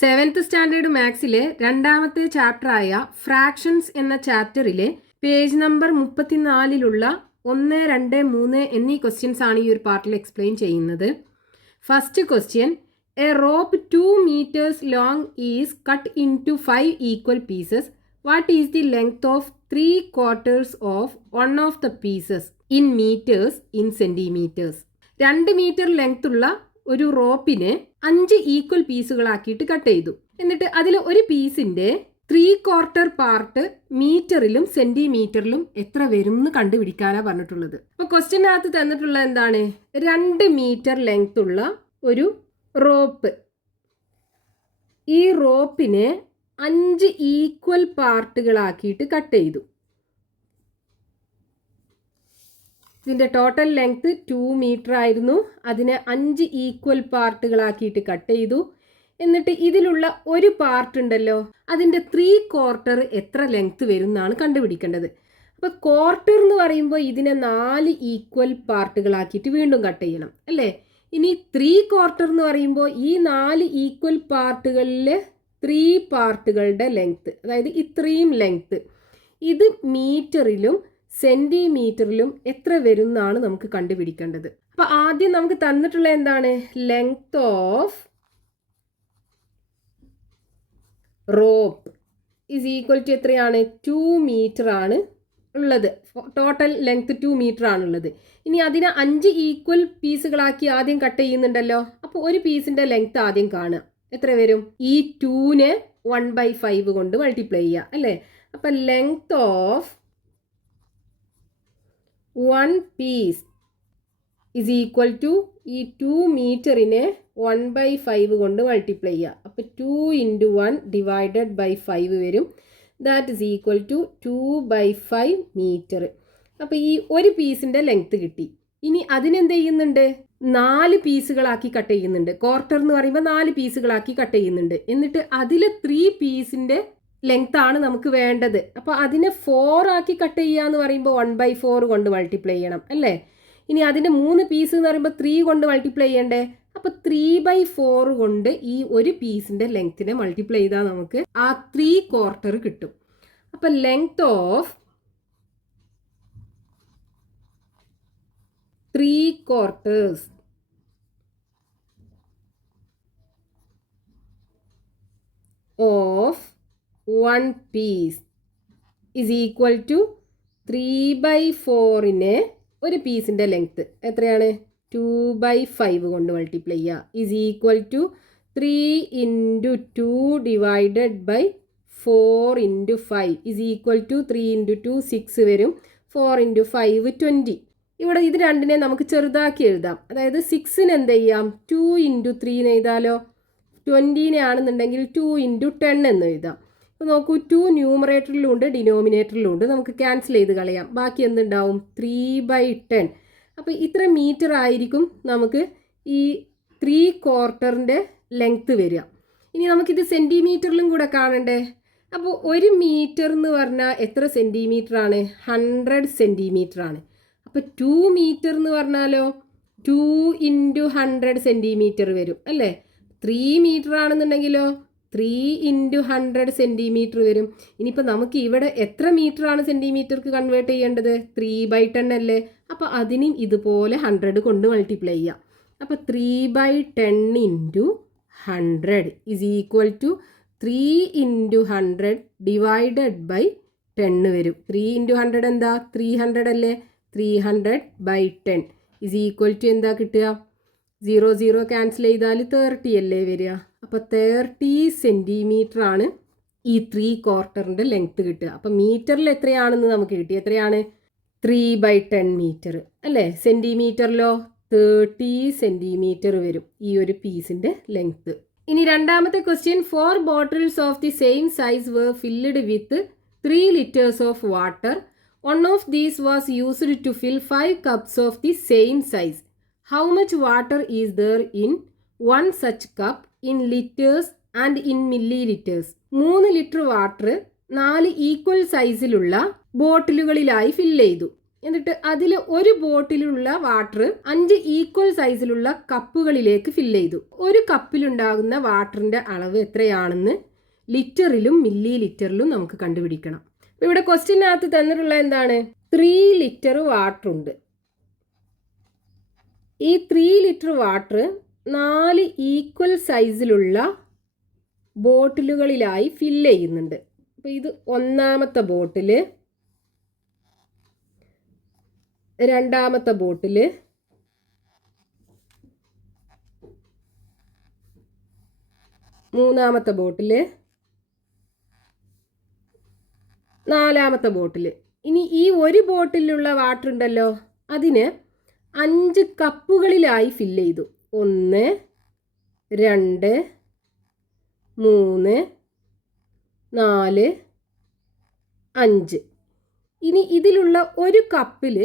Seventh standard മാത്സിലെ രണ്ടാമത്തെ ചാപ്റ്ററായ fractions എന്ന ചാപ്റ്ററിലെ page number 34 1, 2, 3 എന്നീ ക്വസ്റ്റ്യൻസ് ആണ് ഈ ഒരു പാർട്ടിൽ എക്സ്പ്ലെയിൻ ചെയ്യുന്നത്. First question, A rope 2 meters long is cut into 5 equal pieces. What is the length of 3/4 of one of the pieces in meters in centimeters? 2 metre length ഉള്ള ഒരു റോപ്പിനെ 5 equal പീസുകളാക്കിയിട്ട് cut ചെയ്തു. എന്നിട്ട് അതിൽ ഒരു പീസിന്റെ 3/4 പാർട്ട് മീറ്ററിലും സെന്റിമീറ്ററിലും എത്ര വരും എന്ന് കണ്ടുപിടിക്കാനാ പറഞ്ഞിട്ടുള്ളത്. അപ്പൊ ക്വസ്റ്റ്യനകത്ത് തന്നിട്ടുള്ള എന്താണ്? 2 മീറ്റർ ലെങ്ത് ഉള്ള ഒരു റോപ്പ്. ഈ റോപ്പിനെ 5 ഈക്വൽ പാർട്ടുകളാക്കിയിട്ട് കട്ട് ചെയ്തു. ഇതിൻ്റെ ടോട്ടൽ ലെങ്ത് 2 മീറ്റർ ആയിരുന്നു. അതിനെ 5 ഈക്വൽ പാർട്ടുകളാക്കിയിട്ട് കട്ട് ചെയ്തു. എന്നിട്ട് ഇതിലുള്ള ഒരു പാർട്ട് ഉണ്ടല്ലോ, അതിൻ്റെ 3/4 എത്ര ലെങ്ത് വരും എന്നാണ് കണ്ടുപിടിക്കേണ്ടത്. അപ്പോൾ ക്വാർട്ടർ എന്ന് പറയുമ്പോൾ ഇതിനെ 4 ഈക്വൽ പാർട്ടുകളാക്കിയിട്ട് വീണ്ടും കട്ട് ചെയ്യണം അല്ലേ. ഇനി 3/4 എന്ന് പറയുമ്പോൾ ഈ 4 ഈക്വൽ പാർട്ടുകളിൽ 3 പാർട്ടുകളുടെ ലെങ്ത്, അതായത് ഇത്രയും ലെങ്ത്, ഇത് മീറ്ററിലും സെന്റിമീറ്ററിലും എത്ര വരും എന്നാണ് നമുക്ക് കണ്ടുപിടിക്കേണ്ടത്. അപ്പൊ ആദ്യം നമുക്ക് തന്നിട്ടുള്ള എന്താണ്? Length of rope is equal to എത്രയാണ്? 2 മീറ്റർ ആണ് ഉള്ളത്. ടോട്ടൽ ലെങ്ത് 2 മീറ്റർ ആണുള്ളത്. ഇനി അതിനെ 5 ഈക്വൽ പീസുകളാക്കി ആദ്യം കട്ട് ചെയ്യുന്നുണ്ടല്ലോ. അപ്പോൾ ഒരു പീസിന്റെ ലെങ്ത് ആദ്യം കാണുക, എത്ര വരും? ഈ 2നെ 1/5 കൊണ്ട് മൾട്ടിപ്ലൈ ചെയ്യുക അല്ലേ. അപ്പൊ length of 1 piece is equal to ഈ 2 മീറ്ററിനെ 1/5 കൊണ്ട് മൾട്ടിപ്ലൈ ചെയ്യുക. അപ്പോൾ 2 × 1 ഡിവൈഡഡ് ബൈ 5 വരും. That is equal to 2/5 metre. അപ്പോൾ ഈ ഒരു പീസിൻ്റെ ലെങ്ത് കിട്ടി. ഇനി അതിനെന്ത് ചെയ്യുന്നുണ്ട്? 4 പീസുകളാക്കി കട്ട് ചെയ്യുന്നുണ്ട്. ക്വാർട്ടർ എന്ന് പറയുമ്പോൾ 4 പീസുകളാക്കി കട്ട് ചെയ്യുന്നുണ്ട്. എന്നിട്ട് അതിൽ 3 പീസിൻ്റെ ലെങ്ത് ആണ് നമുക്ക് വേണ്ടത്. അപ്പോൾ അതിനെ 4 ആക്കി കട്ട് ചെയ്യുക എന്ന് പറയുമ്പോൾ 1/4 കൊണ്ട് മൾട്ടിപ്ലൈ ചെയ്യണം അല്ലേ. ഇനി അതിൻ്റെ 3 പീസ് എന്ന് പറയുമ്പോൾ 3 കൊണ്ട് മൾട്ടിപ്ലൈ ചെയ്യണ്ടേ. അപ്പോൾ 3/4 കൊണ്ട് ഈ ഒരു പീസിൻ്റെ ലെങ്ത്തിനെ മൾട്ടിപ്ലൈ ചെയ്താൽ നമുക്ക് ആ 3/4 കിട്ടും. അപ്പോൾ length of 3/4 of 1 piece is equal to 3/4നെ ഒരു പീസിൻ്റെ ലെങ്ത്ത് എത്രയാണ്? 2/5 കൊണ്ട് മൾട്ടിപ്ലൈ ചെയ്യുക. Is equal to 3 × 2 divided by 4 × 5 is equal to 3 × 2 6 വരും. 4 × 5 20. ഇവിടെ ഇത് രണ്ടിനെ നമുക്ക് ചെറുതാക്കി എഴുതാം. അതായത് 6ന് എന്ത് ചെയ്യാം? 2 × 3 എന്ന് എഴുതാലോ. 20നെ ആണെന്നുണ്ടെങ്കിൽ 2 × 10 എന്ന് എഴുതാം. അപ്പോൾ നോക്കൂ, 2 ന്യൂമറേറ്ററിലും ഉണ്ട് ഡിനോമിനേറ്ററിലും ഉണ്ട്. നമുക്ക് ക്യാൻസൽ ചെയ്ത് കളയാം. ബാക്കി എന്തുണ്ടാവും? 3/10. അപ്പോൾ ഇത്ര മീറ്റർ ആയിരിക്കും നമുക്ക് ഈ 3/4 ലെങ്ത്ത് വരിക. ഇനി നമുക്കിത് സെൻറ്റിമീറ്ററിലും കൂടെ കാണണ്ടേ. അപ്പോൾ 1 മീറ്റർ എന്ന് പറഞ്ഞാൽ എത്ര സെൻറ്റിമീറ്റർ ആണ്? 100 സെൻറ്റിമീറ്റർ ആണ്. അപ്പോൾ 2 മീറ്റർ എന്ന് പറഞ്ഞാലോ 2 × 100 സെൻറ്റിമീറ്റർ വരും അല്ലേ. 3 മീറ്റർ ആണെന്നുണ്ടെങ്കിലോ 3 × 100 സെൻറ്റിമീറ്റർ വരും. ഇനിയിപ്പോൾ നമുക്ക് ഇവിടെ എത്ര മീറ്റർ ആണ് സെൻറ്റിമീറ്റർക്ക് കൺവേർട്ട് ചെയ്യേണ്ടത്? 3/10 അല്ലേ. അപ്പോൾ അതിനും ഇതുപോലെ 100 കൊണ്ട് മൾട്ടിപ്ലൈ ചെയ്യാം. അപ്പോൾ 3/10 × 100 is equal to 3 × 100 divided by 10 വരും. 3 × 100 എന്താ? 300 അല്ലേ. 300/10 ഇസ് ഈക്വൽ ടു എന്താ കിട്ടുക? 0 0 ക്യാൻസൽ ചെയ്താൽ 30 അല്ലേ വരിക. അപ്പോൾ 30 സെൻറ്റിമീറ്റർ ആണ് ഈ 3/4 ലെങ്ത്ത് കിട്ടുക. അപ്പം മീറ്ററിൽ എത്രയാണെന്ന് നമുക്ക് കിട്ടി. എത്രയാണ്? 3/10 മീറ്റർ അല്ലേ. സെൻറ്റിമീറ്ററിലോ 30 സെൻറ്റിമീറ്റർ വരും ഈ ഒരു പീസിൻ്റെ ലെങ്ത്ത്. ഇനി രണ്ടാമത്തെ question, 4 bottles of the same size were filled with 3 liters of water. One of these was used to fill 5 cups of the same size. How much water is there in one such cup in liters and in milliliters? 3 litre water 4 equal സൈസിലുള്ള ബോട്ടിലുകളിലായി fill ചെയ്തു. എന്നിട്ട് അതിൽ ഒരു ബോട്ടിലുള്ള water 5 equal സൈസിലുള്ള കപ്പുകളിലേക്ക് fill ചെയ്തു. ഒരു കപ്പിലുണ്ടാകുന്ന വാട്ടറിന്റെ അളവ് എത്രയാണെന്ന് ലിറ്ററിലും മില്ലി ലിറ്ററിലും നമുക്ക് കണ്ടുപിടിക്കണം. ഇവിടെ ക്വസ്റ്റ്യനകത്ത് തന്നിട്ടുള്ള എന്താണ്? 3 ലിറ്റർ വാട്ടർ ഉണ്ട്. ഈ 3 ലിറ്റർ വാട്ടർ 4 ഈക്വൽ സൈസിലുള്ള ബോട്ടിലുകളിലായി ഫില്ല് ചെയ്യുന്നുണ്ട്. അപ്പോൾ ഇത് ഒന്നാമത്തെ ബോട്ടില്, രണ്ടാമത്തെ ബോട്ടില്, മൂന്നാമത്തെ ബോട്ടില്, നാലാമത്തെ ബോട്ടില്. ഇനി ഈ ഒരു ബോട്ടിലുള്ള വാട്ടർ ഉണ്ടല്ലോ, അതിന് 5 കപ്പുകളിലായി ഫില്ല് ചെയ്തു. 1, 2, 3, 4, 5. ഇനി ഇതിലുള്ള ഒരു കപ്പിൽ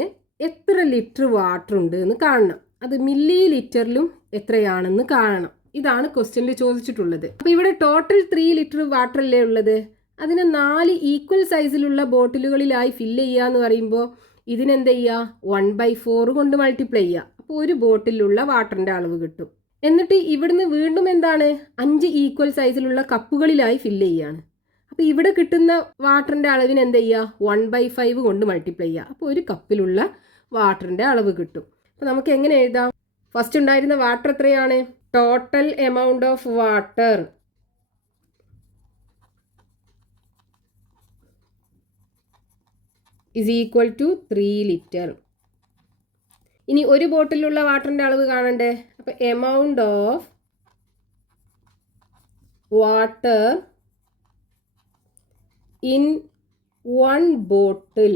എത്ര ലിറ്റർ വാട്ടർ ഉണ്ട് എന്ന് കാണണം. അത് മില്ലി ലിറ്ററിലും എത്രയാണെന്ന് കാണണം. ഇതാണ് ക്വസ്റ്റ്യനിൽ ചോദിച്ചിട്ടുള്ളത്. അപ്പോൾ ഇവിടെ ടോട്ടൽ 3 ലിറ്റർ വാട്ടർ അല്ലേ ഉള്ളത്. അതിനെ 4 ഈക്വൽ സൈസിലുള്ള ബോട്ടിലുകളിലായി ഫില്ല് ചെയ്യുക എന്ന് പറയുമ്പോൾ ഇതിനെന്ത് ചെയ്യുക? 1/4 കൊണ്ട് മൾട്ടിപ്ലൈ ചെയ്യുക. അപ്പോൾ ഒരു ബോട്ടിലുള്ള വാട്ടറിൻ്റെ അളവ് കിട്ടും. എന്നിട്ട് ഇവിടുന്ന് വീണ്ടും എന്താണ്? 5 ഈക്വൽ സൈസിലുള്ള കപ്പുകളിലായി ഫില്ല് ചെയ്യുകയാണ്. അപ്പോൾ ഇവിടെ കിട്ടുന്ന വാട്ടറിൻ്റെ അളവിന് എന്ത് ചെയ്യുക? 1/5 കൊണ്ട് മൾട്ടിപ്ലൈ ചെയ്യുക. അപ്പോൾ ഒരു കപ്പിലുള്ള വാട്ടറിൻ്റെ അളവ് കിട്ടും. അപ്പോൾ നമുക്ക് എങ്ങനെ എഴുതാം? ഫസ്റ്റ് ഉണ്ടായിരുന്ന വാട്ടർ എത്രയാണ്? Total amount of water is equal to 3 litre. ഇനി ഒരു ബോട്ടിലുള്ള വാട്ടറിൻ്റെ അളവ് കാണണ്ടേ? അപ്പോൾ amount of water in 1 bottle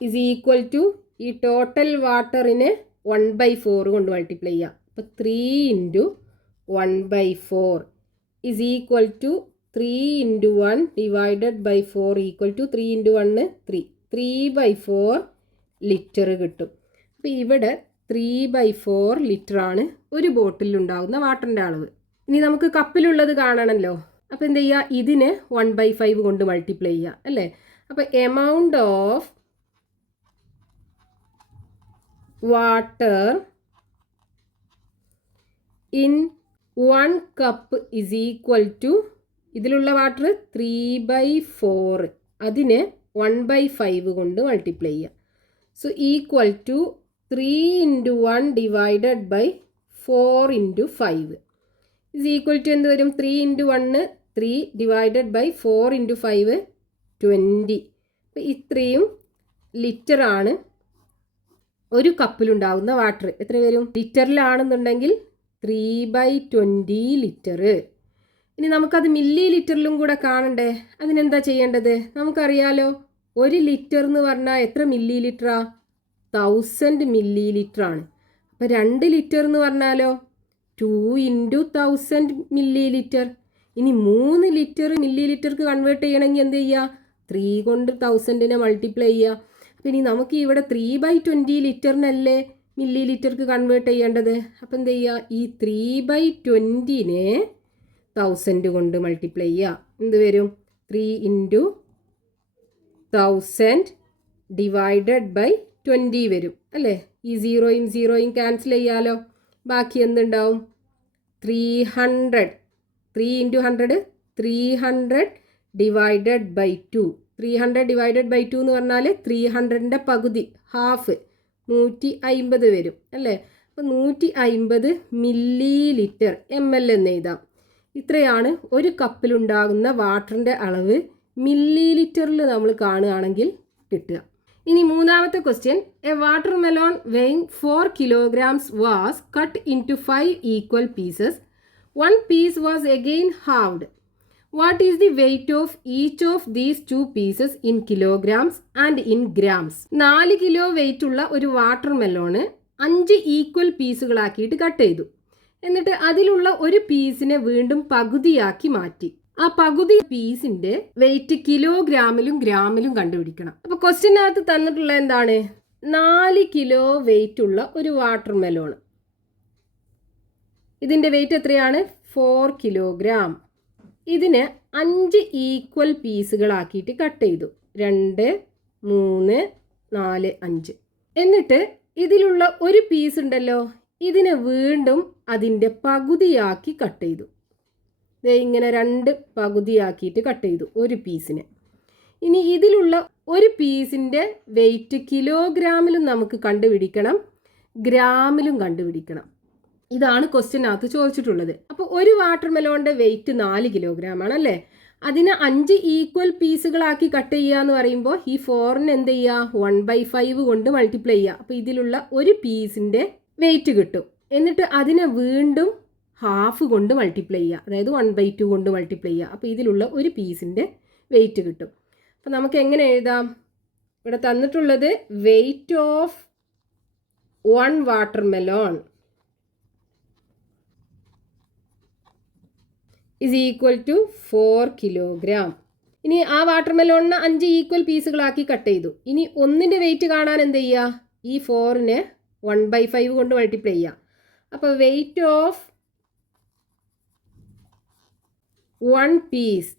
is equal to ഈ ടോട്ടൽ വാട്ടറിനെ 1/4 കൊണ്ട് മൾട്ടിപ്ലൈ ചെയ്യാം. അപ്പോൾ 3 × 1/4 is equal to 3 × 1 divided by 4 equal to 3 × 1 3. 3/4 litre കിട്ടും. അപ്പോൾ ഇവിടെ 3/4 ലിറ്ററാണ് ഒരു ബോട്ടിലുണ്ടാകുന്ന വാട്ടറിൻ്റെ അളവ്. ഇനി നമുക്ക് കപ്പിലുള്ളത് കാണണമല്ലോ. അപ്പോൾ എന്ത് ചെയ്യുക? ഇതിന് 1/5 കൊണ്ട് മൾട്ടിപ്ലൈ ചെയ്യുക അല്ലേ. അപ്പോൾ amount of water in 1 cup is equal to ഇതിലുള്ള വാട്ടർ 3/4 അതിന് 1/5 കൊണ്ട് മൾട്ടിപ്ലൈ ചെയ്യുക. So equal to 3 × 1 divided by 4 × 5 is equal to എന്ത് വരും? 3 × 1 3 ഡിവൈഡഡ് ബൈ 4 × 5 20. അപ്പോൾ ഇത്രയും ലിറ്ററാണ് ഒരു കപ്പിലുണ്ടാകുന്ന വാട്ടർ. എത്ര വരും? ലിറ്ററിലാണെന്നുണ്ടെങ്കിൽ 3/20 ലിറ്റർ. ഇനി നമുക്കത് മില്ലി ലിറ്ററിലും കൂടെ കാണണ്ടേ? അതിനെന്താ ചെയ്യേണ്ടത്? നമുക്കറിയാലോ, 1 ലിറ്റർ എന്ന് പറഞ്ഞാൽ എത്ര മില്ലി ലിറ്ററാ? 1000 മില്ലി ലിറ്ററാണ്. അപ്പോൾ 2 ലിറ്റർ എന്ന് പറഞ്ഞാലോ 2 × 1000 മില്ലി ലിറ്റർ. ഇനി 3 ലിറ്റർ മില്ലി ലിറ്റർക്ക് കൺവേർട്ട് ചെയ്യണമെങ്കിൽ എന്ത് ചെയ്യുക? 3 കൊണ്ട് 1000നെ മൾട്ടിപ്ലൈ ചെയ്യുക. അപ്പോൾ ഇനി നമുക്ക് ഇവിടെ 3/20 ലിറ്ററിനല്ലേ മില്ലി ലിറ്റർക്ക് കൺവേർട്ട് ചെയ്യേണ്ടത്. അപ്പോൾ എന്ത് ചെയ്യുക? ഈ 3/20നെ 1000 കൊണ്ട് മൾട്ടിപ്ലൈ ചെയ്യുക. എന്ത് വരും? 3 × 1000 ഡിവൈഡഡ് ബൈ 20 വരും അല്ലേ. ഈ 0യും 0യും ക്യാൻസൽ ചെയ്യാലോ. ബാക്കി എന്തുണ്ടാവും? 300. 3 × 100 300 ഡിവൈഡഡ് ബൈ 2. 300 ഡിവൈഡഡ് ബൈ 2 എന്ന് പറഞ്ഞാൽ 300ൻ്റെ പകുതി, ഹാഫ്, 150 വരും അല്ലേ. അപ്പോൾ 150 മില്ലി ലിറ്റർ ml എന്ന് എഴുതാം. ഇത്രയാണ് ഒരു കപ്പിലുണ്ടാകുന്ന വാട്ടറിൻ്റെ അളവ് മില്ലി ലിറ്ററിൽ നമ്മൾ കാണുകയാണെങ്കിൽ കിട്ടുക. ഇനി മൂന്നാമത്തെ question. A watermelon weighing 4 kilograms was cut into 5 equal pieces. 1 piece was again halved. What is the weight of each of these 2 pieces in kilograms and in grams? 4 kilo weight ഉള്ള ഒരു water മെലോണ് 5 equal പീസുകളാക്കിയിട്ട് cut ചെയ്തു. എന്നിട്ട് അതിലുള്ള ഒരു പീസിനെ വീണ്ടും പകുതിയാക്കി മാറ്റി. ആ പകുതി പീസിന്റെ വെയിറ്റ് കിലോഗ്രാമിലും ഗ്രാമിലും കണ്ടുപിടിക്കണം. അപ്പോൾ ക്വസ്റ്റ്യനകത്ത് തന്നിട്ടുള്ള എന്താണ്? 4 കിലോ വെയിറ്റ് ഉള്ള ഒരു വാട്ടർ മെലോൺ. ഇതിൻ്റെ വെയിറ്റ് എത്രയാണ്? 4 കിലോഗ്രാം. ഇതിന് 5 ഈക്വൽ പീസുകളാക്കിയിട്ട് കട്ട് ചെയ്തു. 2, 3, 0.45. എന്നിട്ട് ഇതിലുള്ള ഒരു പീസ് ഉണ്ടല്ലോ, ഇതിനെ വീണ്ടും അതിൻ്റെ പകുതിയാക്കി കട്ട് ചെയ്തു. ഇങ്ങനെ 2 പകുതിയാക്കിയിട്ട് കട്ട് ചെയ്തു ഒരു പീസിനെ. ഇനി ഇതിലുള്ള ഒരു പീസിൻ്റെ വെയിറ്റ് കിലോഗ്രാമിലും നമുക്ക് കണ്ടുപിടിക്കണം, ഗ്രാമിലും കണ്ടുപിടിക്കണം. ഇതാണ് ക്വസ്റ്റ്യനകത്ത് ചോദിച്ചിട്ടുള്ളത്. അപ്പോൾ ഒരു വാട്ടർ മെലോണിൻ്റെ വെയിറ്റ് 4 കിലോഗ്രാം ആണല്ലേ. അതിനെ 5 ഈക്വൽ പീസുകളാക്കി കട്ട് ചെയ്യുക എന്ന് പറയുമ്പോൾ ഈ 4ന് എന്ത് ചെയ്യുക, 1/5 കൊണ്ട് മൾട്ടിപ്ലൈ ചെയ്യുക. അപ്പോൾ ഇതിലുള്ള ഒരു പീസിൻ്റെ വെയിറ്റ് കിട്ടും. എന്നിട്ട് അതിനെ വീണ്ടും ഹാഫ് കൊണ്ട് മൾട്ടിപ്ലൈ ചെയ്യുക, അതായത് 1/2 കൊണ്ട് മൾട്ടിപ്ലൈ ചെയ്യുക. അപ്പോൾ ഇതിലുള്ള ഒരു പീസിൻ്റെ വെയിറ്റ് കിട്ടും. അപ്പോൾ നമുക്ക് എങ്ങനെ എഴുതാം? ഇവിടെ തന്നിട്ടുള്ളത് weight of 1 watermelon is equal to 4 kilogram. ഇനി ആ വാട്ടർ മെലോണിനെ 5 ഈക്വൽ പീസുകളാക്കി കട്ട് ചെയ്തു. ഇനി ഒന്നിൻ്റെ വെയിറ്റ് കാണാൻ എന്ത് ചെയ്യുക, ഈ 4നെ 1/5 കൊണ്ട് മൾട്ടിപ്ലൈ ചെയ്യുക. അപ്പോൾ weight of 1 piece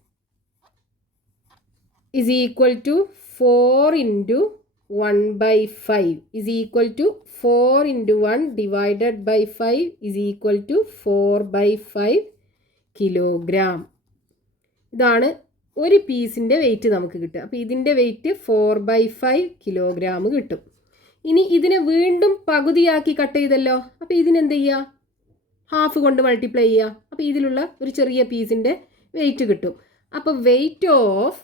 is equal to 4 into 1/5 is equal to 4 into 1 divided by 5 is equal to 4/5 kilogram. ഇതാണ് ഒരു പീസിൻ്റെ വെയിറ്റ് നമുക്ക് കിട്ടുക. അപ്പോൾ ഇതിൻ്റെ വെയിറ്റ് 4/5 കിലോഗ്രാം കിട്ടും. ഇനി ഇതിനെ വീണ്ടും പകുതിയാക്കി കട്ട് ചെയ്തല്ലോ. അപ്പോൾ ഇതിനെന്ത് ചെയ്യുക, ഹാഫ് കൊണ്ട് മൾട്ടിപ്ലൈ ചെയ്യുക. അപ്പോൾ ഇതിലുള്ള ഒരു ചെറിയ പീസിൻ്റെ വെയിറ്റ് കിട്ടും. അപ്പോൾ weight of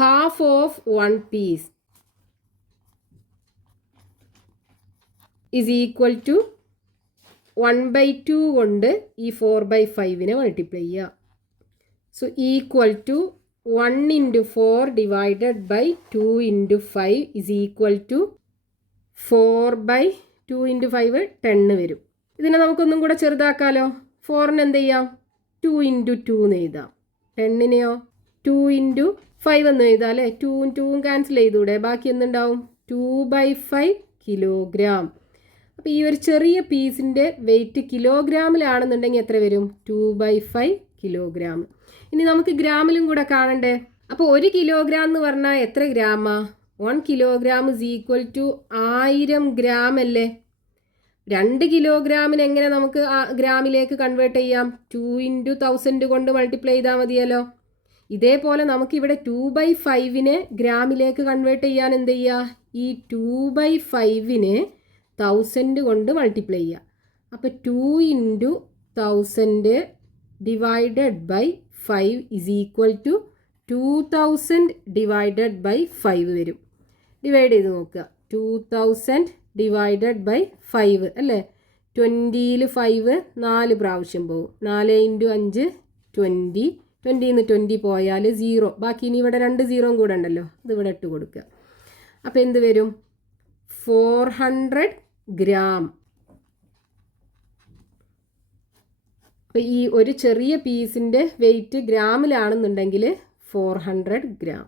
half of 1 piece is equal to 1/2 കൊണ്ട് ഈ 4/5നെ മൾട്ടിപ്ലൈ ചെയ്യുക. So equal to 1 into 4 divided by 2 into 5 is equal to 4/2 into 5 10 വരും. ഇതിനെ നമുക്കൊന്നും കൂടെ ചെറുതാക്കാലോ. 4ന് എന്ത് ചെയ്യാം, 2 into 2 എന്ന് എഴുതാം. 10നെയോ 2 into 5 എന്ന് എഴുതാം അല്ലേ. 2ഉം 2ഉം ക്യാൻസൽ ചെയ്തൂടെ, ബാക്കി എന്തുണ്ടാവും, 2/5 കിലോഗ്രാം. അപ്പോൾ ഈ ഒരു ചെറിയ പീസിൻ്റെ വെയിറ്റ് കിലോഗ്രാമിലാണെന്നുണ്ടെങ്കിൽ എത്ര വരും, 2/5 കിലോഗ്രാം. ഇനി നമുക്ക് ഗ്രാമിലും കൂടെ കാണണ്ടേ. അപ്പോൾ 1 കിലോഗ്രാം എന്ന് പറഞ്ഞാൽ എത്ര ഗ്രാമാ, 1 kilogram is equal to 1000 gram അല്ലേ. 2 കിലോഗ്രാമിന് എങ്ങനെ നമുക്ക് ഗ്രാമിലേക്ക് കൺവേർട്ട് ചെയ്യാം, 2 into 1000 കൊണ്ട് മൾട്ടിപ്ലൈ ചെയ്താൽ മതിയല്ലോ. ഇതേപോലെ നമുക്കിവിടെ 2/5നെ ഗ്രാമിലേക്ക് കൺവേർട്ട് ചെയ്യാൻ എന്ത് ചെയ്യുക, ഈ 2/5നെ 1000 കൊണ്ട് മൾട്ടിപ്ലൈ ചെയ്യുക. അപ്പോൾ 2 into 1000 divided by 5 is equal to 2000 divided by 5 വരും. ഡിവൈഡ് ചെയ്ത് നോക്കുക, 2000 ഡിവൈഡഡ് ബൈ 5 അല്ലേ. 20ൽ 5 4 പ്രാവശ്യം പോകും. 4 into 5 20. 20ന്ന് 20 പോയാൽ 0. ബാക്കി ഇനി ഇവിടെ 2 0 കൂടെ ഉണ്ടല്ലോ, അത് ഇവിടെ ഇട്ട് കൊടുക്കുക. അപ്പോൾ എന്ത് വരും, 400 ഗ്രാം. അപ്പോൾ ഈ ഒരു ചെറിയ പീസിൻ്റെ വെയിറ്റ് ഗ്രാമിലാണെന്നുണ്ടെങ്കിൽ 400 ഗ്രാം.